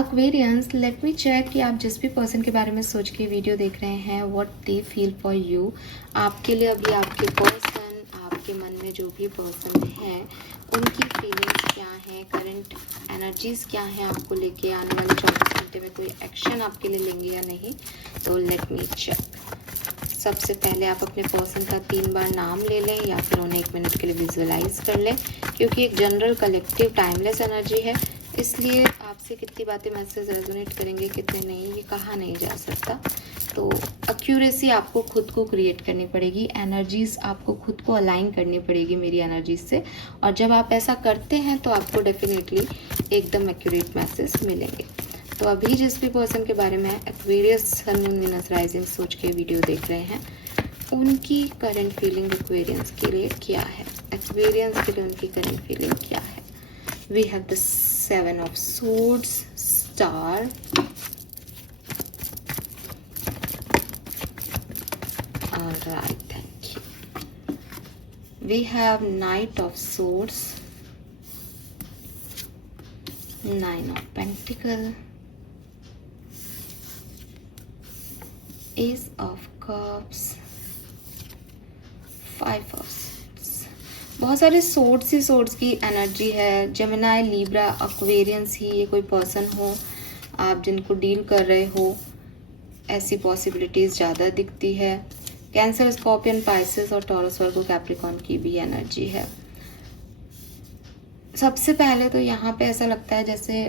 Aquarians, let me check कि आप जिस भी पर्सन के बारे में सोच के वीडियो देख रहे हैं, what they feel for you. आपके लिए अभी आपके पर्सन, आपके मन में जो भी पर्सन है, उनकी फीलिंग्स क्या हैं, करंट एनर्जीज क्या हैं आपको लेके। आने वाले 24 घंटे में कोई एक्शन आपके लिए लेंगे या नहीं, तो लेट मी चेक। सबसे पहले आप अपने पर्सन का 3 बार नाम ले लें या फिर उन्हें 1 मिनट के लिए विजुअलाइज कर लें, क्योंकि एक जनरल कलेक्टिव टाइमलेस एनर्जी है, इसलिए आपसे कितनी बातें मैसेज रेजोनेट करेंगे, कितने नहीं, ये कहा नहीं जा सकता। तो एक्यूरेसी आपको खुद को क्रिएट करनी पड़ेगी, एनर्जीज आपको खुद को अलाइन करनी पड़ेगी मेरी एनर्जीज से, और जब आप ऐसा करते हैं तो आपको डेफिनेटली एकदम एक्यूरेट मैसेज मिलेंगे। तो अभी जिस भी पर्सन के बारे में Aquarius sun moon Venus rising सोच के वीडियो देख रहे हैं, उनकी करंट फीलिंग एक्वेरियंस के लिए क्या है, एक्वेरियंस के लिए उनकी करंट फीलिंग क्या है। We have the 7 of Swords, Star, alright, thank you. We have Knight of Swords, 9 of Pentacles, Ace of Cups, 5 of Swords। बहुत सारे सोर्ड्स की एनर्जी है। जेमिनाई, लिब्रा, एक्वेरियंस ही ये कोई पर्सन हो आप जिनको डील कर रहे हो, ऐसी पॉसिबिलिटीज़ ज़्यादा दिखती है। कैंसर, स्कॉर्पियन, पाइसेस और टॉरस, वर्गो, कैप्रिकॉर्न की भी एनर्जी है। सबसे पहले तो यहाँ पे ऐसा लगता है जैसे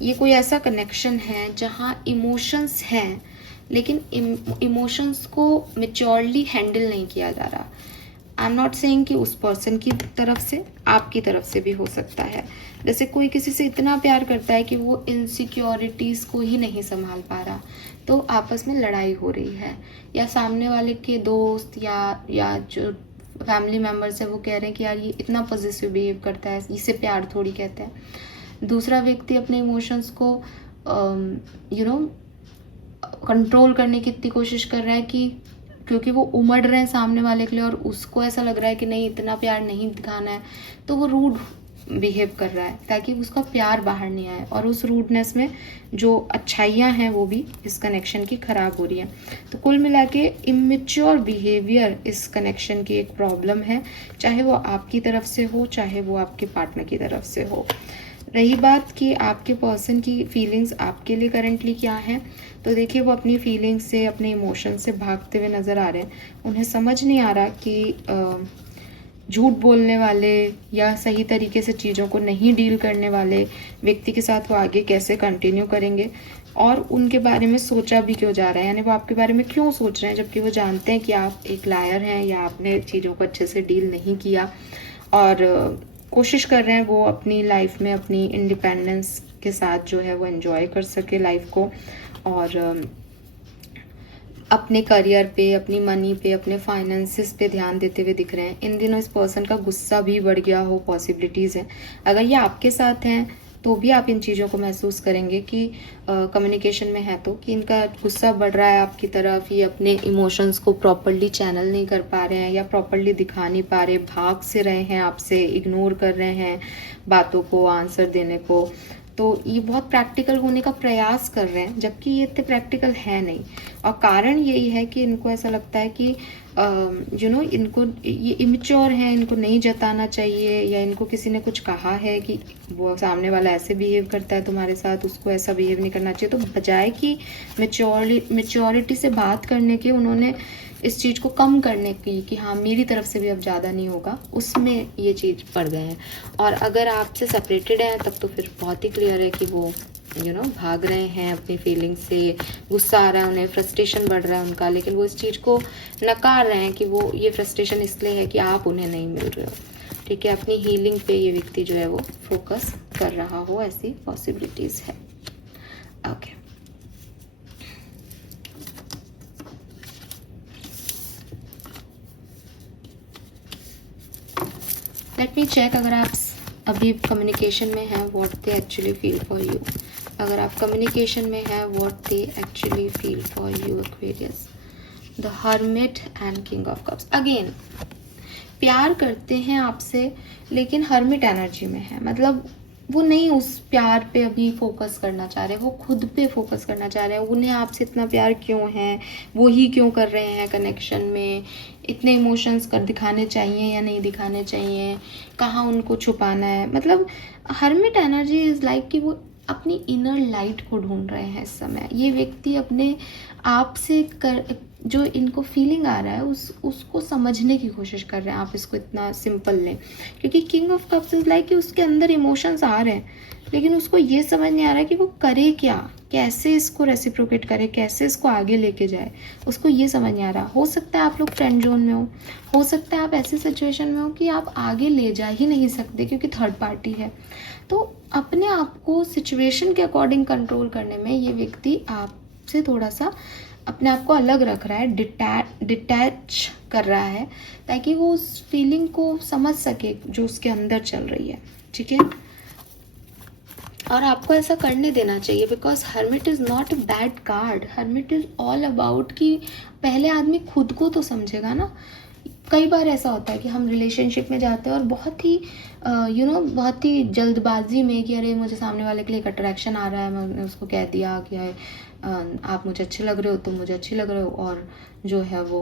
ये कोई ऐसा कनेक्शन है जहाँ इमोशंस हैं, लेकिन इमोशंस को मेच्योरली हैंडल नहीं किया जा रहा। आई एम नॉट सेइंग कि उस पर्सन की तरफ से, आपकी तरफ से भी हो सकता है। जैसे कोई किसी से इतना प्यार करता है कि वो इनसिक्योरिटीज़ को ही नहीं संभाल पा रहा, तो आपस में लड़ाई हो रही है, या सामने वाले के दोस्त या जो फैमिली मेम्बर्स है वो कह रहे हैं कि यार ये इतना पॉजिटिव बिहेव करता है, इसे प्यार थोड़ी कहते हैं। दूसरा व्यक्ति अपने इमोशंस को कंट्रोल करने की इतनी कोशिश कर रहा है कि क्योंकि वो उमड़ रहे हैं सामने वाले के लिए, और उसको ऐसा लग रहा है कि नहीं इतना प्यार नहीं दिखाना है, तो वो रूड बिहेव कर रहा है ताकि उसका प्यार बाहर नहीं आए, और उस रूडनेस में जो अच्छाइयाँ हैं वो भी इस कनेक्शन की खराब हो रही हैं। तो कुल मिला के इमेच्योर बिहेवियर इस कनेक्शन की एक प्रॉब्लम है, चाहे वो आपकी तरफ से हो, चाहे वो आपके पार्टनर की तरफ से हो। रही बात कि आपके पर्सन की फीलिंग्स आपके लिए करंटली क्या हैं, तो देखिए वो अपनी फीलिंग्स से, अपने इमोशन से भागते हुए नज़र आ रहे हैं। उन्हें समझ नहीं आ रहा कि झूठ बोलने वाले या सही तरीके से चीज़ों को नहीं डील करने वाले व्यक्ति के साथ वो आगे कैसे कंटिन्यू करेंगे, और उनके बारे में सोचा भी क्यों जा रहा है, यानी वो आपके बारे में क्यों सोच रहे हैं, जबकि वो जानते हैं कि आप एक लायर हैं या आपने चीज़ों को अच्छे से डील नहीं किया, और कोशिश कर रहे हैं वो अपनी लाइफ में अपनी इंडिपेंडेंस के साथ जो है वो एंजॉय कर सके लाइफ को, और अपने करियर पे, अपनी मनी पे, अपने फाइनेंसेस पे ध्यान देते हुए दिख रहे हैं। इन दिनों इस पर्सन का गुस्सा भी बढ़ गया हो, पॉसिबिलिटीज़ हैं। अगर ये आपके साथ हैं तो भी आप इन चीज़ों को महसूस करेंगे कि कम्युनिकेशन में है तो कि इनका गुस्सा बढ़ रहा है आपकी तरफ, ये अपने इमोशंस को प्रॉपर्ली चैनल नहीं कर पा रहे हैं या प्रॉपर्ली दिखा नहीं पा रहे, भाग से रहे हैं आपसे, इग्नोर कर रहे हैं बातों को, आंसर देने को। तो ये बहुत प्रैक्टिकल होने का प्रयास कर रहे हैं, जबकि ये इतने प्रैक्टिकल है नहीं, और कारण यही है कि इनको ऐसा लगता है कि इनको ये इमेच्योर हैं, इनको नहीं जताना चाहिए, या इनको किसी ने कुछ कहा है कि वो सामने वाला ऐसे बिहेव करता है तुम्हारे साथ, उसको ऐसा बिहेव नहीं करना चाहिए। तो बजाय कि मेच्योरिटी से बात करने के, उन्होंने इस चीज़ को कम करने की कि हाँ मेरी तरफ से भी अब ज़्यादा नहीं होगा, उसमें ये चीज़ पड़ गए हैं। और अगर आपसे सेपरेटेड हैं तब तो फिर बहुत ही क्लियर है कि वो भाग रहे हैं अपनी फीलिंग से, गुस्सा आ रहा है उन्हें, फ्रस्ट्रेशन बढ़ रहा है उनका, लेकिन वो इस चीज़ को नकार रहे हैं कि वो ये फ्रस्ट्रेशन इसलिए है कि आप उन्हें नहीं मिल रहे हो। ठीक है, अपनी हीलिंग पे ये व्यक्ति जो है वो फोकस कर रहा हो, ऐसी पॉसिबिलिटीज़ है। ओके, लेट मी चेक अगर आप अभी कम्युनिकेशन में हैं, what they actually feel for you. अगर आप कम्युनिकेशन में हैं, what they actually feel for you Aquarius. The hermit and king of cups. Again प्यार करते हैं आपसे, लेकिन हर्मिट एनर्जी में है, मतलब वो नहीं उस प्यार पे अभी फोकस करना चाह रहे, वो खुद पे फोकस करना चाह रहे हैं। उन्हें आपसे इतना प्यार क्यों है, वो ही क्यों कर रहे हैं कनेक्शन में, इतने इमोशंस कर दिखाने चाहिए या नहीं दिखाने चाहिए, कहाँ उनको छुपाना है। मतलब हर्मिट एनर्जी इज़ लाइक कि वो अपनी इनर लाइट को ढूंढ रहे हैं इस समय। ये व्यक्ति अपने आप से जो इनको फीलिंग आ रहा है उसको समझने की कोशिश कर रहे हैं। आप इसको इतना सिंपल लें, क्योंकि king of cups is like कि उसके अंदर इमोशंस आ रहे हैं, लेकिन उसको ये समझ नहीं आ रहा है कि वो करे क्या, कैसे इसको रेसिप्रोकेट करे, कैसे इसको आगे लेके जाए, उसको ये समझ नहीं आ रहा। हो सकता है आप लोग फ्रेंड जोन में हो सकता है आप ऐसी सिचुएशन में हो कि आप आगे ले जा ही नहीं सकते क्योंकि थर्ड पार्टी है। तो अपने आप को सिचुएशन के अकॉर्डिंग कंट्रोल करने में ये व्यक्ति आपसे थोड़ा सा अपने आप को अलग रख रहा है, डिटैच कर रहा है, ताकि वो उस फीलिंग को समझ सके जो उसके अंदर चल रही है। ठीक है, और आपको ऐसा करने देना चाहिए, because hermit is not a bad card. Hermit is all about कि पहले आदमी खुद को तो समझेगा ना। कई बार ऐसा होता है कि हम रिलेशनशिप में जाते हैं और बहुत ही बहुत ही जल्दबाजी में कि अरे मुझे सामने वाले के लिए एक अट्रैक्शन आ रहा है, मैंने उसको कह दिया कि आप मुझे अच्छे लग रहे हो, तुम मुझे अच्छी लग रहे हो, और जो है वो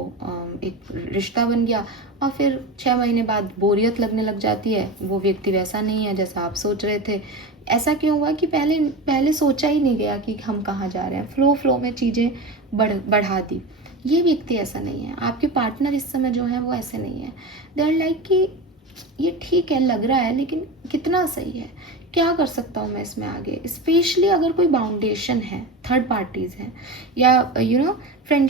एक रिश्ता बन गया। और फिर 6 महीने बाद बोरियत लगने लग जाती है, वो व्यक्ति वैसा नहीं है जैसा आप सोच रहे थे। ऐसा क्यों हुआ कि पहले सोचा ही नहीं गया कि हम कहाँ जा रहे हैं, फ्लो में चीज़ें बढ़ा दी। ये व्यक्ति ऐसा नहीं है, आपके पार्टनर इस समय जो है वो ऐसे नहीं है। दे आर लाइक कि ये ठीक है, लग रहा है, लेकिन कितना सही है, क्या कर सकता हूँ मैं इसमें आगे। स्पेशली अगर कोई बाउंडेशन है, थर्ड पार्टीज़ हैं, या फ्रेंड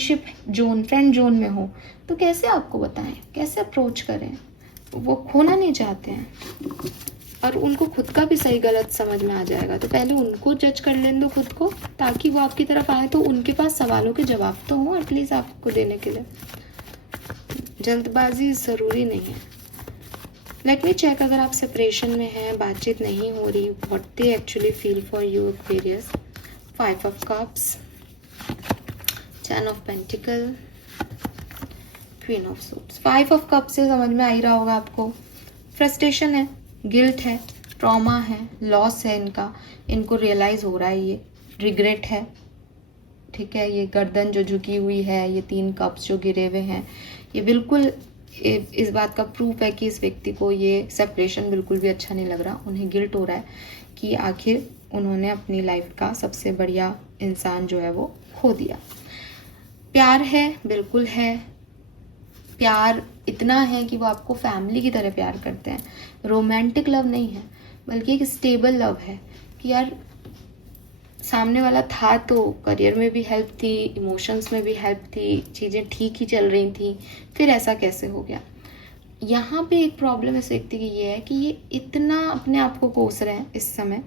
जोन में हो, तो कैसे आपको बताएं, कैसे अप्रोच करें। वो खोना नहीं चाहते हैं और उनको खुद का भी सही गलत समझ में आ जाएगा, तो पहले उनको जज कर लेने दो खुद को, ताकि वो आपकी तरफ आए तो उनके पास सवालों के जवाब तो हो एटलीस्ट आपको देने के लिए। जल्दबाजी ज़रूरी नहीं है। लेट मी चेक, अगर आप सेपरेशन में हैं, बातचीत नहीं हो रही, what they actually feel for you Aquarius. 5 of cups, 10 of pentacle, queen of swords. 5 of cups से समझ में आ ही रहा होगा आपको, फ्रस्ट्रेशन है, गिल्ट है, ट्रॉमा है, लॉस है इनको रियलाइज़ हो रहा है, ये रिग्रेट है। ठीक है, ये गर्दन जो झुकी हुई है, ये 3 कप्स जो गिरे हुए हैं, ये बिल्कुल इस बात का प्रूफ है कि इस व्यक्ति को ये सेपरेशन बिल्कुल भी अच्छा नहीं लग रहा। उन्हें गिल्ट हो रहा है कि आखिर उन्होंने अपनी लाइफ का सबसे बढ़िया इंसान जो है वो खो दिया। प्यार है, बिल्कुल है, प्यार इतना है कि वो आपको फैमिली की तरह प्यार करते हैं। रोमांटिक लव नहीं है, बल्कि एक स्टेबल लव है कि यार सामने वाला था तो करियर में भी हेल्प थी, इमोशंस में भी हेल्प थी, चीज़ें ठीक ही चल रही थी, फिर ऐसा कैसे हो गया। यहाँ पे एक प्रॉब्लम इस व्यक्ति की ये है कि ये इतना अपने आप को कोस रहे हैं इस समय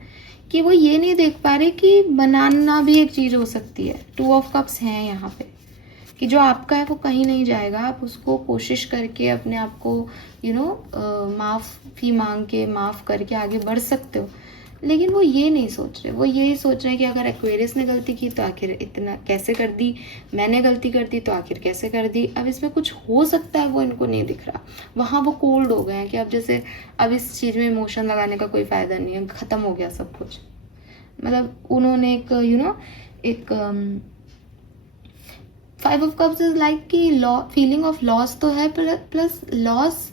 कि वो ये नहीं देख पा रहे कि बनाना भी एक चीज़ हो सकती है। 2 ऑफ कप्स हैं यहाँ पे कि जो आपका है वो कहीं नहीं जाएगा। आप उसको कोशिश करके अपने आप को माफ़ी मांग के माफ़ करके आगे बढ़ सकते हो, लेकिन वो ये नहीं सोच रहे। वो यही सोच रहे हैं कि अगर एक्वेरियस ने गलती की तो आखिर इतना कैसे कर दी, मैंने गलती कर दी तो आखिर कैसे कर दी, अब इसमें कुछ हो सकता है, वो इनको नहीं दिख रहा। वहाँ वो कोल्ड हो गए हैं कि अब जैसे अब इस चीज़ में इमोशन लगाने का कोई फ़ायदा नहीं है, ख़त्म हो गया सब कुछ। मतलब उन्होंने एक 5 ऑफ कप्स इज लाइक कि फीलिंग ऑफ लॉस तो है, प्लस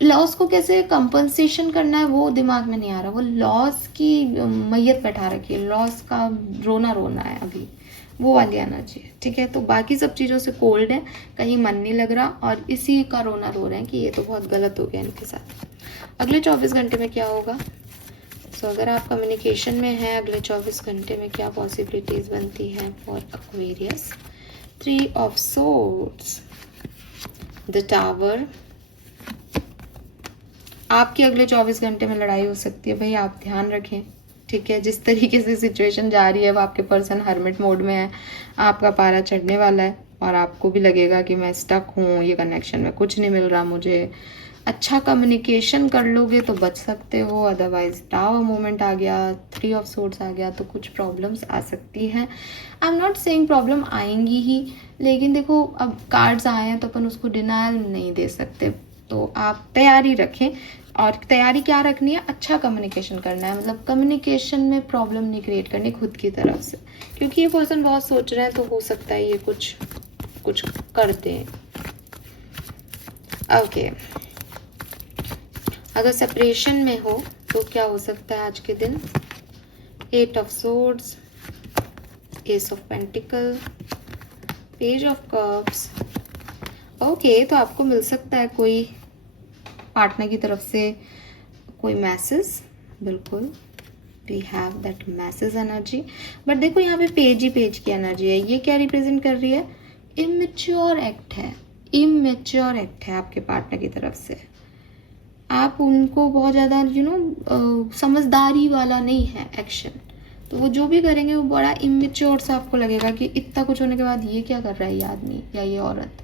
लॉस को कैसे कंपनसेशन करना है वो दिमाग में नहीं आ रहा। वो लॉस की मैयत बैठा रखी है, लॉस का रोना है अभी, वो वाली एनर्जी है। ठीक है, तो बाकी सब चीज़ों से कोल्ड है, कहीं मन नहीं लग रहा, और इसी का रोना रो रहे हैं कि ये तो बहुत गलत हो गया इनके साथ। अगले 24 घंटे में क्या होगा। सो अगर आप कम्युनिकेशन में हैं, अगले 24 घंटे में क्या पॉसिबिलिटीज़ बनती हैं for Aquarius. 3 of swords, the tower. आपकी अगले 24 घंटे में लड़ाई हो सकती है भाई, आप ध्यान रखें। ठीक है, जिस तरीके से सिचुएशन जा रही है वो आपके पर्सन हर्मिट मोड में है, आपका पारा चढ़ने वाला है और आपको भी लगेगा कि मैं स्टक हूँ, ये कनेक्शन में कुछ नहीं मिल रहा मुझे। अच्छा कम्युनिकेशन कर लोगे तो बच सकते हो, अदरवाइज टावर मोमेंट आ गया, 3 ऑफ सोर्ड्स आ गया, तो कुछ प्रॉब्लम्स आ सकती हैं। I am not saying problem आएंगी ही, लेकिन देखो अब कार्ड्स आए हैं तो अपन उसको डिनायल नहीं दे सकते, तो आप तैयारी रखें और तैयारी क्या रखनी है, अच्छा कम्युनिकेशन करना है, मतलब कम्युनिकेशन में प्रॉब्लम नहीं क्रिएट करनी खुद की तरफ से, क्योंकि ये पर्सन बहुत सोच रहे हैं तो हो सकता है ये कुछ कुछ कर दें। ओके, अगर सेपरेशन में हो तो क्या हो सकता है आज के दिन, 8 of swords, S of pentacle, page of cups. Okay, तो आपको मिल सकता है कोई पार्टनर की तरफ से कोई मैसेज, बिल्कुल we have that message energy. But देखो यहाँ पे पेज ही पेज की एनर्जी है, ये क्या रिप्रेजेंट कर रही है, इमेच्योर एक्ट है, इमेच्योर एक्ट है आपके पार्टनर की तरफ से। आप उनको बहुत ज़्यादा समझदारी वाला नहीं है एक्शन, तो वो जो भी करेंगे वो बड़ा इमेच्योर सा आपको लगेगा कि इतना कुछ होने के बाद ये क्या कर रहा है ये आदमी या ये औरत,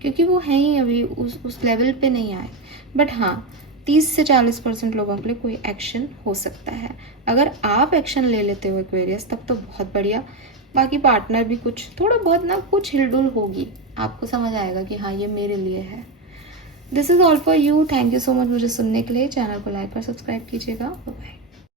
क्योंकि वो है ही अभी उस लेवल पे नहीं आए। बट हाँ, 30 से 40% लोगों के लिए कोई एक्शन हो सकता है। अगर आप एक्शन ले लेते हो एक्वेरियस तब तो बहुत बढ़िया, बाकी पार्टनर भी कुछ थोड़ा बहुत ना कुछ हिलडुल होगी, आपको समझ आएगा कि हाँ ये मेरे लिए है। This is all for you. Thank you so much मुझे सुनने के लिए। चैनल को लाइक और सब्सक्राइब कीजिएगा। बाय।